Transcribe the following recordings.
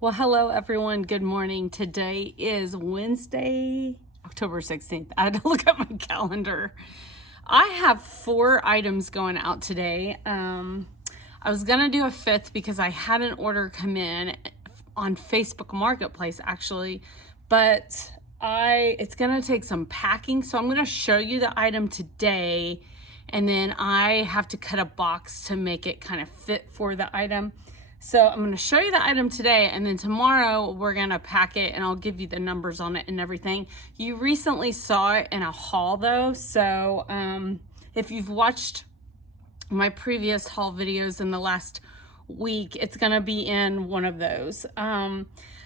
Well, hello everyone. Good morning. Today is Wednesday, October 16th. I had to look at my calendar. I have 4 items going out today. I was going to do a 5th because I had an order come in on Facebook Marketplace actually, but it's going to take some packing. So I'm going to show you the item today, and then I have to cut a box to make it kind of fit for the item. So I'm going to show you the item today, and then tomorrow we're going to pack it and I'll give you the numbers on it and everything. You recently saw it in a haul though. So if you've watched my previous haul videos in the last week, it's going to be in one of those.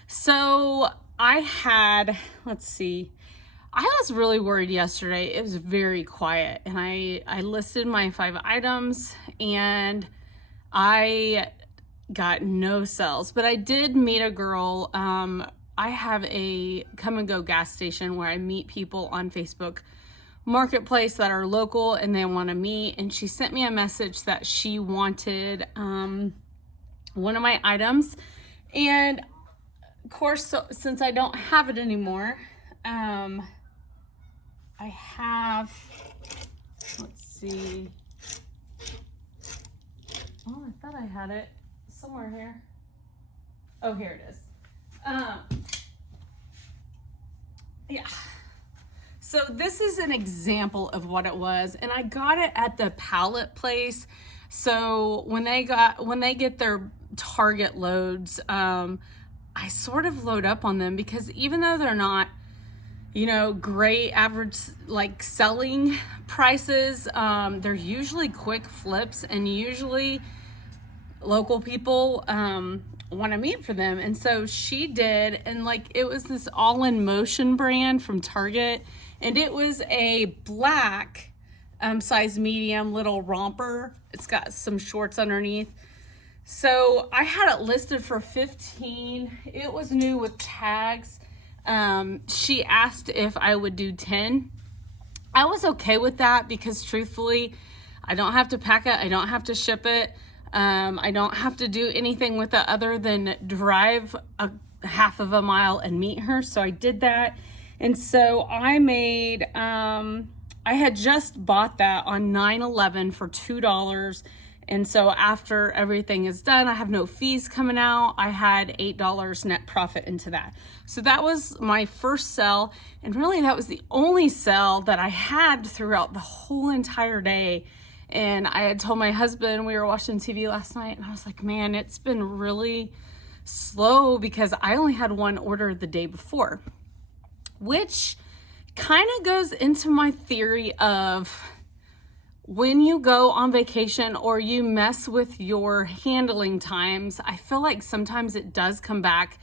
So I had, let's see, I was really worried yesterday. It was very quiet, and I listed my 5 items and I got no sales, but I did meet a girl. I have a come and go gas station where I meet people on Facebook Marketplace that are local and they want to meet, and she sent me a message that she wanted one of my items, and of course, since I don't have it anymore, I have, let's see, oh, I thought I had it somewhere here. Oh, here it is. Yeah. So this is an example of what it was, and I got it at the pallet place. So when they get their Target loads, I sort of load up on them because even though they're not, great average like selling prices, they're usually quick flips, and usually local people want to meet for them. And so she did, and it was this All in Motion brand from Target, and it was a black size medium little romper. It's got some shorts underneath. So I had it listed for 15. It was new with tags. She asked if I would do 10. I was okay with that because truthfully, I don't have to pack it. I don't have to ship it. I don't have to do anything with it other than drive a half of a mile and meet her. So I did that. And so I made, I had just bought that on 9/11 for $2. And so after everything is done, I have no fees coming out. I had $8 net profit into that. So that was my first sell. And really that was the only sell that I had throughout the whole entire day. And I had told my husband, we were watching TV last night, and I was like, man, it's been really slow because I only had one order the day before, which kind of goes into my theory of when you go on vacation or you mess with your handling times, I feel like sometimes it does come back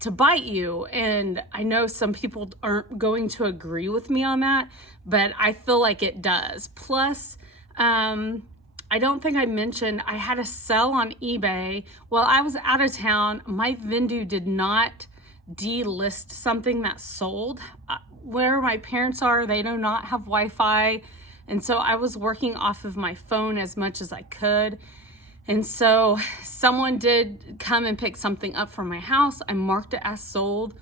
to bite you. And I know some people aren't going to agree with me on that, but I feel like it does. Plus, I don't think I mentioned I had a sell on eBay while I was out of town. My vendor did not delist something that sold. Where my parents are, they do not have Wi-Fi. And so I was working off of my phone as much as I could. And so someone did come and pick something up from my house. I marked it as sold,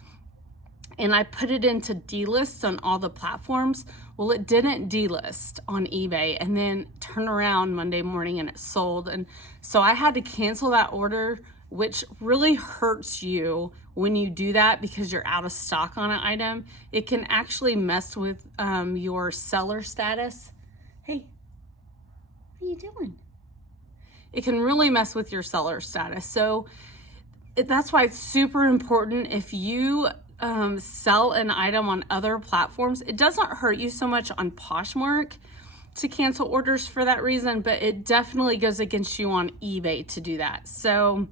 and I put it into delist on all the platforms. Well, it didn't delist on eBay, and then turn around Monday morning and it sold. And so I had to cancel that order, which really hurts you when you do that because you're out of stock on an item. It can actually mess with your seller status. Hey, what are you doing? It can really mess with your seller status. So that's why it's super important if you sell an item on other platforms. It doesn't hurt you so much on Poshmark to cancel orders for that reason, but it definitely goes against you on eBay to do that. So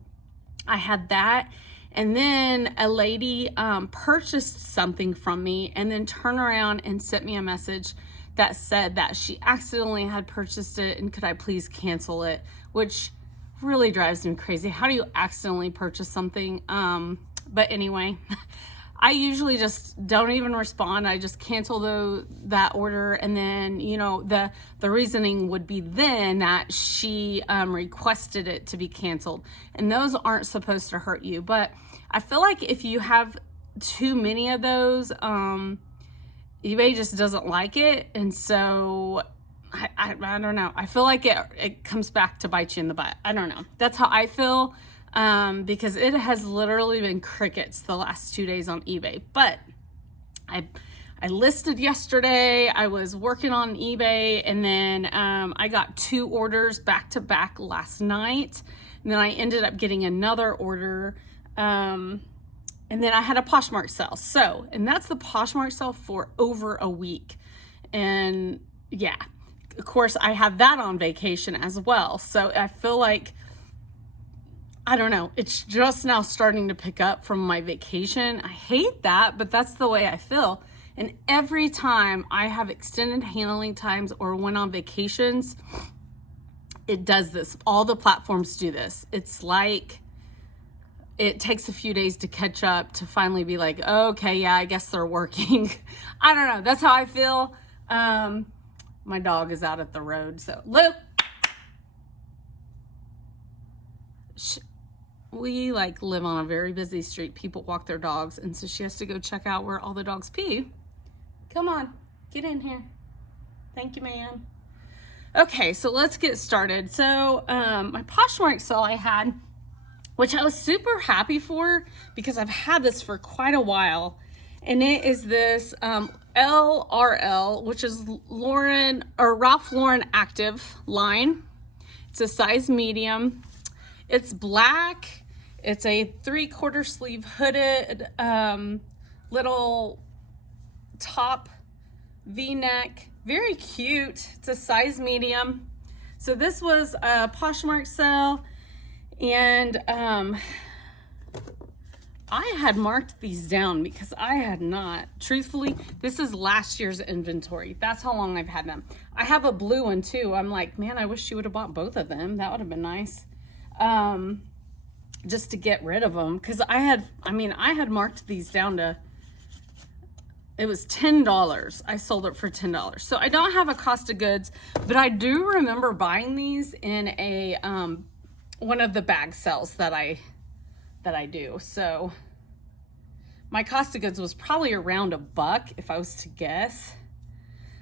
I had that, and then a lady purchased something from me and then turned around and sent me a message that said that she accidentally had purchased it and could I please cancel it, which really drives me crazy. How do you accidentally purchase something? But anyway, I usually just don't even respond. I just cancel that order, and then, you know, the reasoning would be then that she requested it to be canceled, and those aren't supposed to hurt you. But I feel like if you have too many of those, eBay just doesn't like it, and so I don't know. I feel like it comes back to bite you in the butt. I don't know. That's how I feel. Because it has literally been crickets the last 2 days on eBay. But I listed yesterday, I was working on eBay, and then I got 2 orders back to back last night. And then I ended up getting another order. And then I had a Poshmark sale. So, and that's the Poshmark sale for over a week. And yeah, of course I had that on vacation as well. So I feel like, I don't know, it's just now starting to pick up from my vacation. I hate that, but that's the way I feel. And every time I have extended handling times or went on vacations, it does this. All the platforms do this. It's like it takes a few days to catch up to finally be like, oh, okay, yeah, I guess they're working. I don't know. That's how I feel. My dog is out at the road. So, Luke. We like live on a very busy street. People walk their dogs, and so she has to go check out where all the dogs pee. Come on, get in here. Thank you, ma'am. Okay, so let's get started. So my Poshmark sale I had, which I was super happy for because I've had this for quite a while, and it is this LRL, which is Ralph Lauren Active line. It's a size medium. It's black. It's a 3/4 sleeve hooded little top V-neck. Very cute. It's a size medium. So this was a Poshmark sale, and I had marked these down because I had not. Truthfully, this is last year's inventory. That's how long I've had them. I have a blue one too. I'm like, man, I wish she would have bought both of them. That would have been nice. Just to get rid of them, because I had marked these down to, it was $10. I sold it for $10. So I don't have a cost of goods, but I do remember buying these in a one of the bag sales that I do. So my cost of goods was probably around $1 if I was to guess.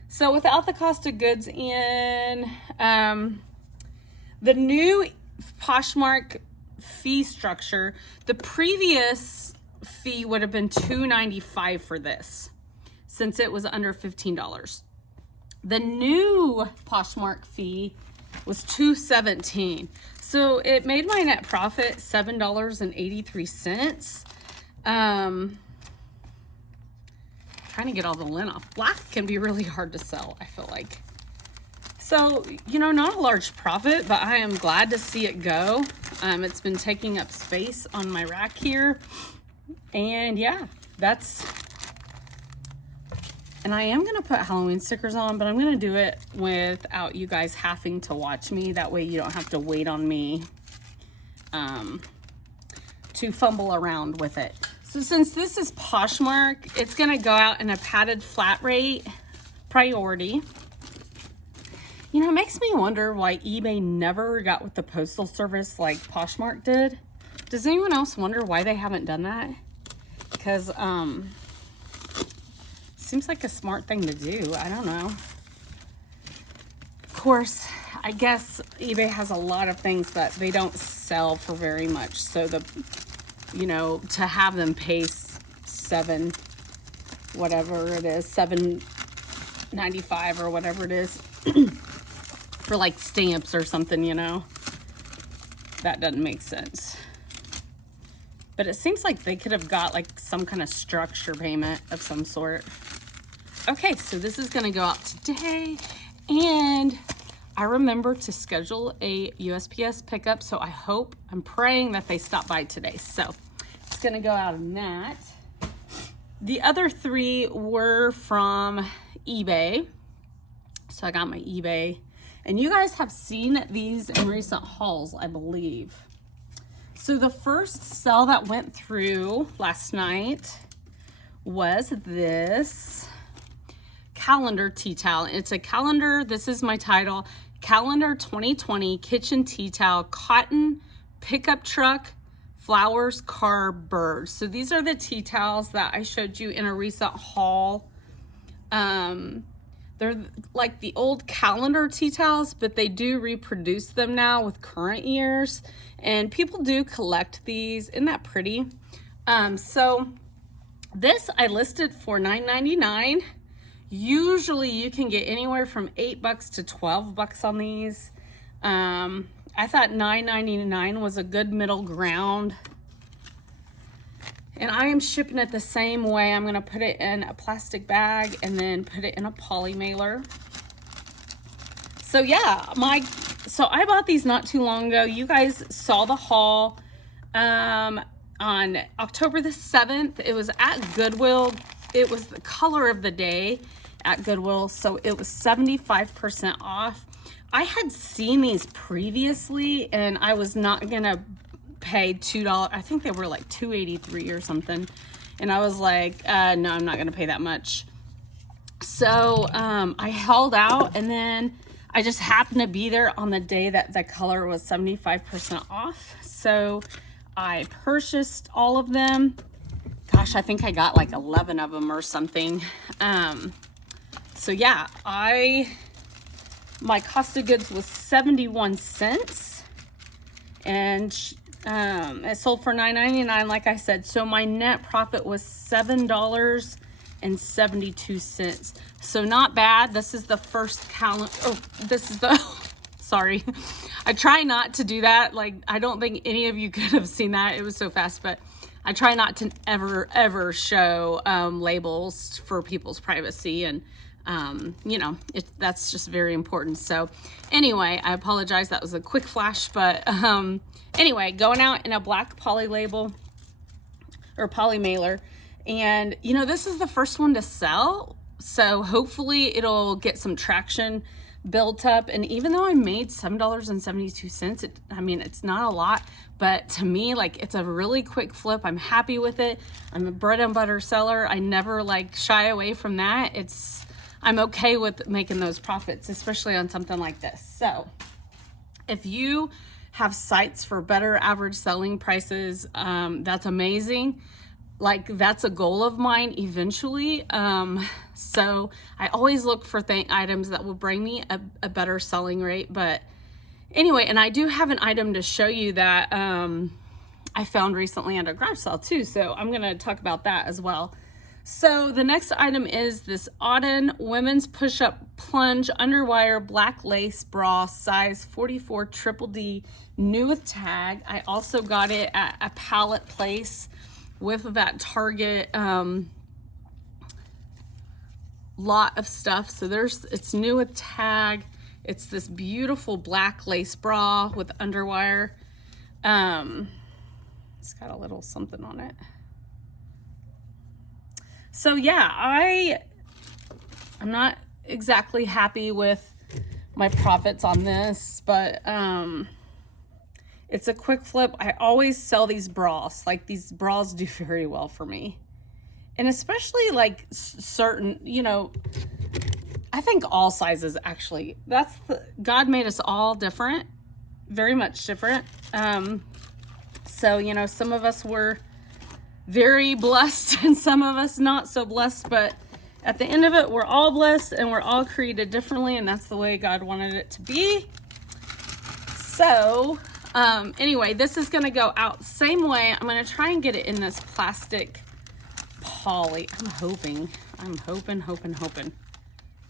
So without the cost of goods in, the new Poshmark fee structure, the previous fee would have been $2.95 for this, since it was under $15. The new Poshmark fee was $2.17. So it made my net profit $7.83. Trying to get all the lint off. Black can be really hard to sell, I feel like. So, you know, not a large profit, but I am glad to see it go. It's been taking up space on my rack here. And yeah, and I am going to put Halloween stickers on, but I'm going to do it without you guys having to watch me. That way you don't have to wait on me to fumble around with it. So since this is Poshmark, it's going to go out in a padded flat rate priority. You know, it makes me wonder why eBay never got with the postal service like Poshmark did. Does anyone else wonder why they haven't done that? Because seems like a smart thing to do. I don't know. Of course, I guess eBay has a lot of things that they don't sell for very much. So to have them pay $7.95 or whatever it is for like stamps or something, that doesn't make sense. But it seems like they could have got like some kind of structure payment of some sort. Okay, so this is going to go out today, and I remember to schedule a USPS pickup, so I'm praying that they stop by today. So it's going to go out in that. The other 3 were from eBay. So I got my eBay, and you guys have seen these in recent hauls, I believe. So the first sale that went through last night was this calendar tea towel. It's a calendar. This is my title. Calendar 2020 kitchen tea towel, cotton, pickup truck, flowers, car, birds. So these are the tea towels that I showed you in a recent haul. They're like the old calendar tea towels, but they do reproduce them now with current years. And people do collect these. Isn't that pretty? So this I listed for $9.99. Usually you can get anywhere from $8 to $12 on these. I thought $9.99 was a good middle ground. And I am shipping it the same way. I'm going to put it in a plastic bag and then put it in a poly mailer. So yeah, so I bought these not too long ago. You guys saw the haul on October the 7th. It was at Goodwill. It was the color of the day at Goodwill. So it was 75% off. I had seen these previously and I was not going to pay $2. I think they were like $2.83 or something. And I was like, no, I'm not going to pay that much. So I held out, and then I just happened to be there on the day that the color was 75% off. So I purchased all of them. Gosh, I think I got like 11 of them or something. So yeah, my cost of goods was 71 cents, and it sold for $9.99, like I said. So my net profit was $7.72. So not bad. This is the first calendar. Oh, this is the. Sorry, I try not to do that. Like, I don't think any of you could have seen that. It was so fast, but I try not to ever show labels for people's privacy, and you know, that's just very important. So anyway, I apologize. That was a quick flash, but anyway, going out in a black poly label or poly mailer. And you know, this is the first one to sell. So hopefully it'll get some traction built up. And even though I made $7.72, I mean, it's not a lot, but to me, like, it's a really quick flip. I'm happy with it. I'm a bread and butter seller. I never like shy away from that. I'm okay with making those profits, especially on something like this. So if you have sites for better average selling prices, that's amazing. Like, that's a goal of mine eventually. So I always look for items that will bring me a better selling rate. But anyway, and I do have an item to show you that I found recently at a garage sale too. So I'm going to talk about that as well. So the next item is this Auden women's push-up plunge underwire black lace bra, size 44 triple D, new with tag. I also got it at a pallet place with that Target lot of stuff. So it's new with tag. It's this beautiful black lace bra with underwire. It's got a little something on it. So yeah, I'm not exactly happy with my profits on this, but it's a quick flip. I always sell these bras. Like, these bras do very well for me. And especially like certain, you know, I think all sizes actually. God made us all different, very much different. So, you know, some of us were very blessed and some of us not so blessed, but at the end of it, we're all blessed and we're all created differently, and that's the way God wanted it to be. So anyway, this is going to go out same way. I'm going to try and get it in this plastic poly. I'm hoping,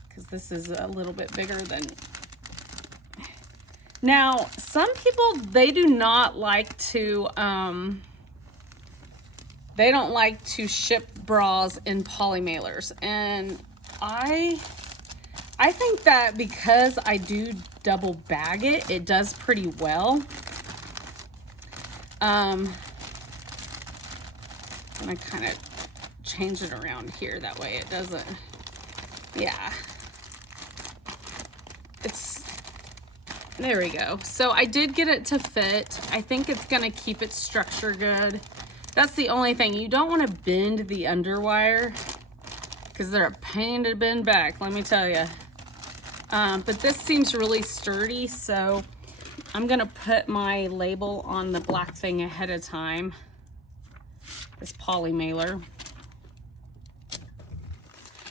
because this is a little bit bigger than. Now, some people, they do not like to, they don't like to ship bras in poly mailers. And I think that because I do double bag it, it does pretty well. I'm gonna kind of change it around here. That way it doesn't, yeah. There we go. So I did get it to fit. I think it's gonna keep its structure good. That's the only thing. You don't want to bend the underwire because they're a pain to bend back, let me tell you. But this seems really sturdy, so I'm gonna put my label on the black thing ahead of time. This poly mailer.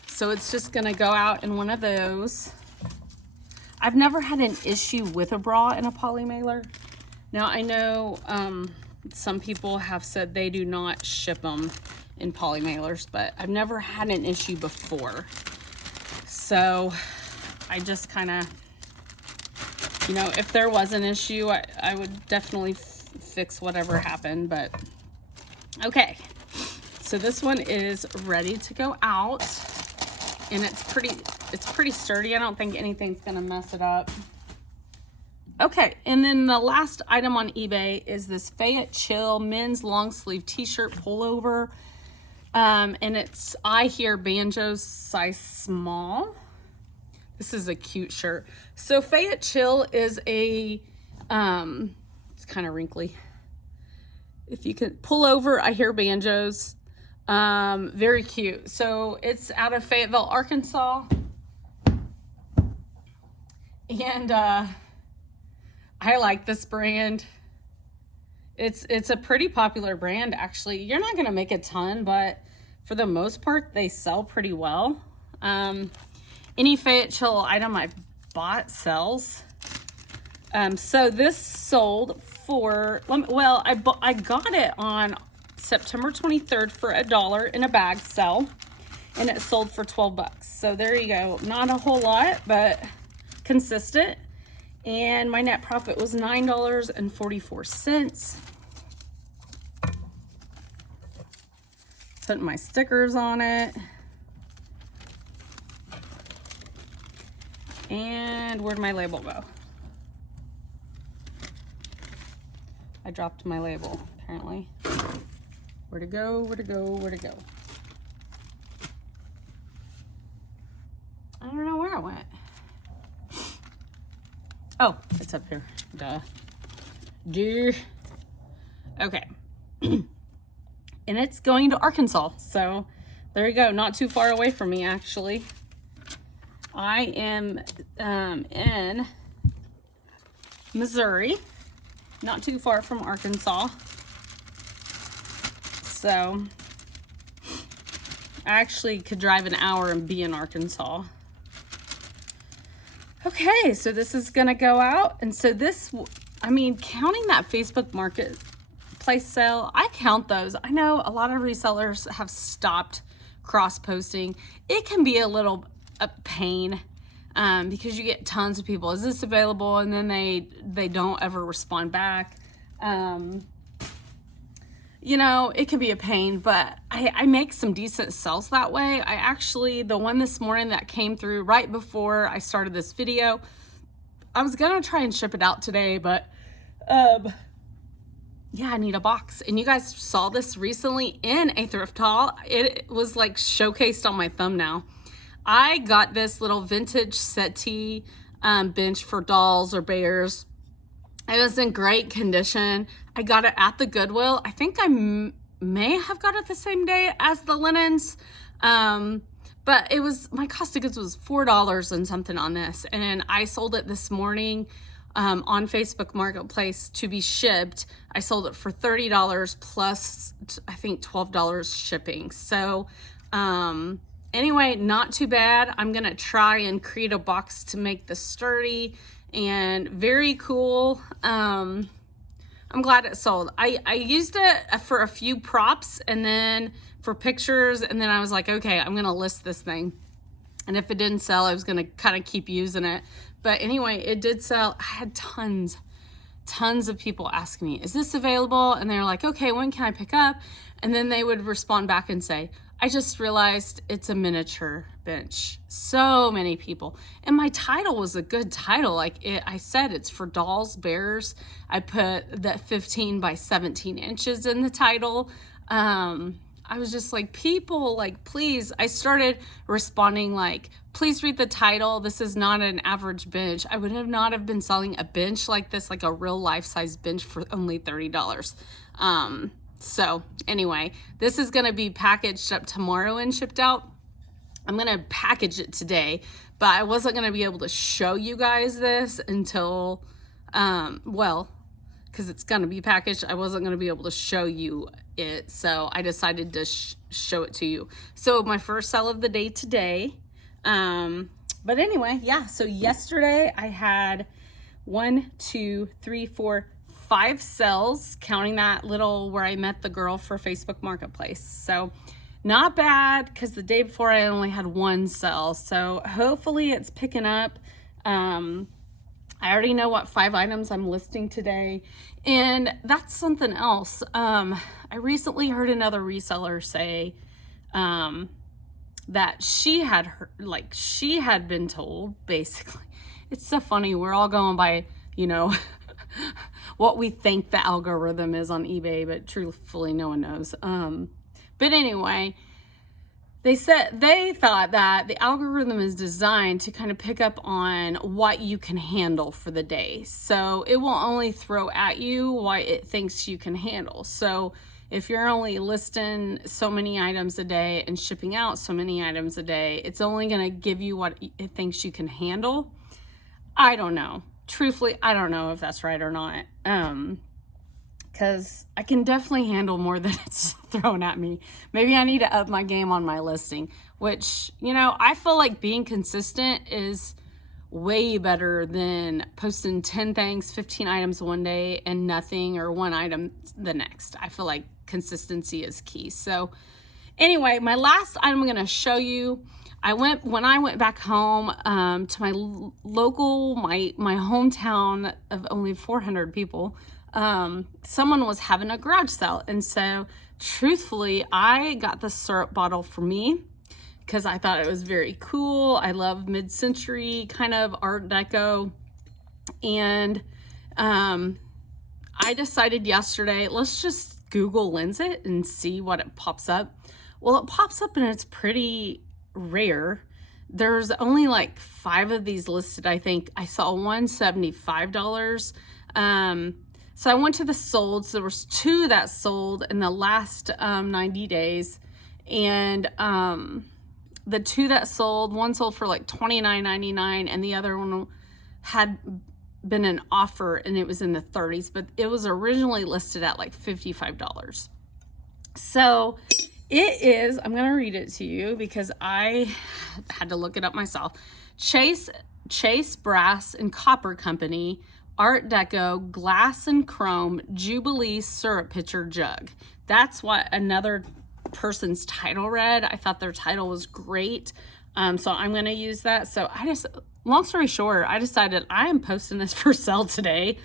So it's just gonna go out in one of those. I've never had an issue with a bra in a poly mailer. Now I know some people have said they do not ship them in poly mailers, but I've never had an issue before. So I just kind of, you know, if there was an issue, I would definitely fix whatever happened, but okay. So this one is ready to go out, and it's pretty sturdy. I don't think anything's gonna mess it up. Okay, and then the last item on eBay is this Fayette Chill men's long sleeve t-shirt pullover. And it's I Hear Banjos size small. This is a cute shirt. So Fayette Chill is a, it's kind of wrinkly. If you can pull over, I Hear Banjos. Very cute. So it's out of Fayetteville, Arkansas. And I like this brand. It's a pretty popular brand, actually. You're not gonna make a ton, but for the most part, they sell pretty well. Any Fayette Chill item I've bought sells. So this sold for, well, I got it on September 23rd for $1 in a bag sale, and it sold for 12 bucks. So there you go. Not a whole lot, but consistent. And my net profit was $9.44. Putting my stickers on it. And where'd my label go? I dropped my label, apparently. Where'd it go? Where'd it go? Where'd it go? I don't know where it went. Oh, it's up here. Duh. Okay. And it's going to Arkansas. So there you go. Not too far away from me, actually. I am in Missouri. Not too far from Arkansas. So I actually could drive an hour and be in Arkansas. Okay, so this is gonna go out. And so this, I mean, counting that Facebook Marketplace sale, I count those. I know a lot of resellers have stopped cross-posting. It can be a little a pain because you get tons of people. Is this available? And then they don't ever respond back. You know, it can be a pain, but I make some decent sales that way. I actually, the one this morning that came through right before I started this video, I was gonna try and ship it out today, but yeah, I need a box. And you guys saw this recently in a thrift haul. It was like showcased on my thumbnail. I got this little vintage settee bench for dolls or bears. It was in great condition. I got it at the Goodwill. I think I may have got it the same day as the linens. But it was, my cost of goods was $4 and something on this. And I sold it this morning on Facebook Marketplace to be shipped. I sold it for $30 plus, I think, $12 shipping. So anyway, not too bad. I'm gonna try and create a box to make this sturdy and very cool. I'm glad it sold. I used it for a few props and then for pictures, and then I was like, okay, I'm gonna list this thing. And if it didn't sell, I was gonna kind of keep using it. But anyway, it did sell. I had tons of people ask me, is this available? And they're like, okay, when can I pick up? And then they would respond back and say, I just realized it's a miniature bench. So many people. And my title was a good title. Like I said, it's for dolls, bears. I put that 15 by 17 inches in the title. I was just like, people, like, please. I started responding like, please read the title. This is not an average bench. I would have not have been selling a bench like this, like a real life-size bench, for only $30. So anyway, this is going to be packaged up tomorrow and shipped out. I'm going to package it today, but I wasn't going to be able to show you guys this until, well, because it's going to be packaged, I wasn't going to be able to show you it. So I decided to show it to you. So my first sell of the day today. But anyway, yeah. So yesterday I had 1, 2, 3, 4, 5 sells, counting that little where I met the girl for Facebook Marketplace. So not bad, because the day before I only had 1 sell. So hopefully it's picking up. I already know what 5 items I'm listing today. And that's something else. I recently heard another reseller say that she had been told, basically. It's so funny. We're all going by, you know, what we think the algorithm is on eBay, but truthfully, no one knows. But anyway, they thought that the algorithm is designed to kind of pick up on what you can handle for the day. So it will only throw at you what it thinks you can handle. So if you're only listing so many items a day and shipping out so many items a day, it's only going to give you what it thinks you can handle. I don't know. Truthfully, I don't know if that's right or not. Because I can definitely handle more than it's thrown at me. Maybe I need to up my game on my listing, which, you know, I feel like being consistent is way better than posting 10 things, 15 items one day and nothing, or 1 item the next. I feel like consistency is key. So anyway, my last item I'm going to show you, when I went back home to my local, my hometown of only 400 people, someone was having a garage sale. And so truthfully, I got the syrup bottle for me because I thought it was very cool. I love mid-century kind of Art Deco. And I decided yesterday, let's just Google Lens it and see what it pops up. Well, it pops up and it's pretty rare. There's only like 5 of these listed, I think. I saw one $75. So I went to the solds. There was 2 that sold in the last 90 days. And the 2 that sold, one sold for like $29.99 and the other one had been an offer and it was in the 30s, but it was originally listed at like $55. So it is, I'm going to read it to you because I had to look it up myself. Chase Brass and Copper Company, Art Deco, Glass and Chrome, Jubilee Syrup Pitcher Jug. That's what another person's title read. I thought their title was great. So I'm going to use that. So long story short, I decided I am posting this for sale today.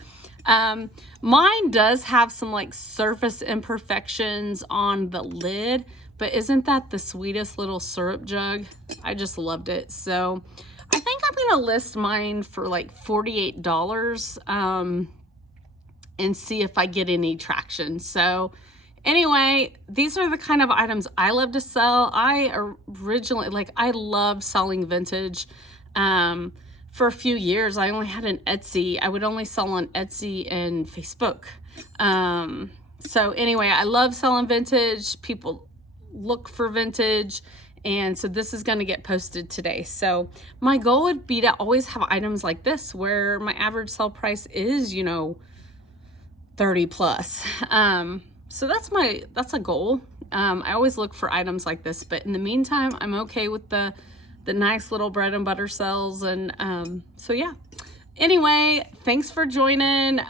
Mine does have some like surface imperfections on the lid, but isn't that the sweetest little syrup jug? I just loved it. So I think I'm going to list mine for like $48, and see if I get any traction. So anyway, these are the kind of items I love to sell. I love selling vintage. For a few years, I only had an Etsy. I would only sell on Etsy and Facebook. So anyway, I love selling vintage. People look for vintage. And so this is going to get posted today. So my goal would be to always have items like this where my average sell price is, 30 plus. So that's a goal. I always look for items like this, but in the meantime, I'm okay with the nice little bread and butter sells. And so yeah, anyway, thanks for joining.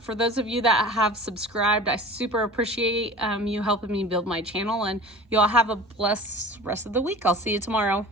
For those of you that have subscribed, I super appreciate you helping me build my channel, and you all have a blessed rest of the week. I'll see you tomorrow.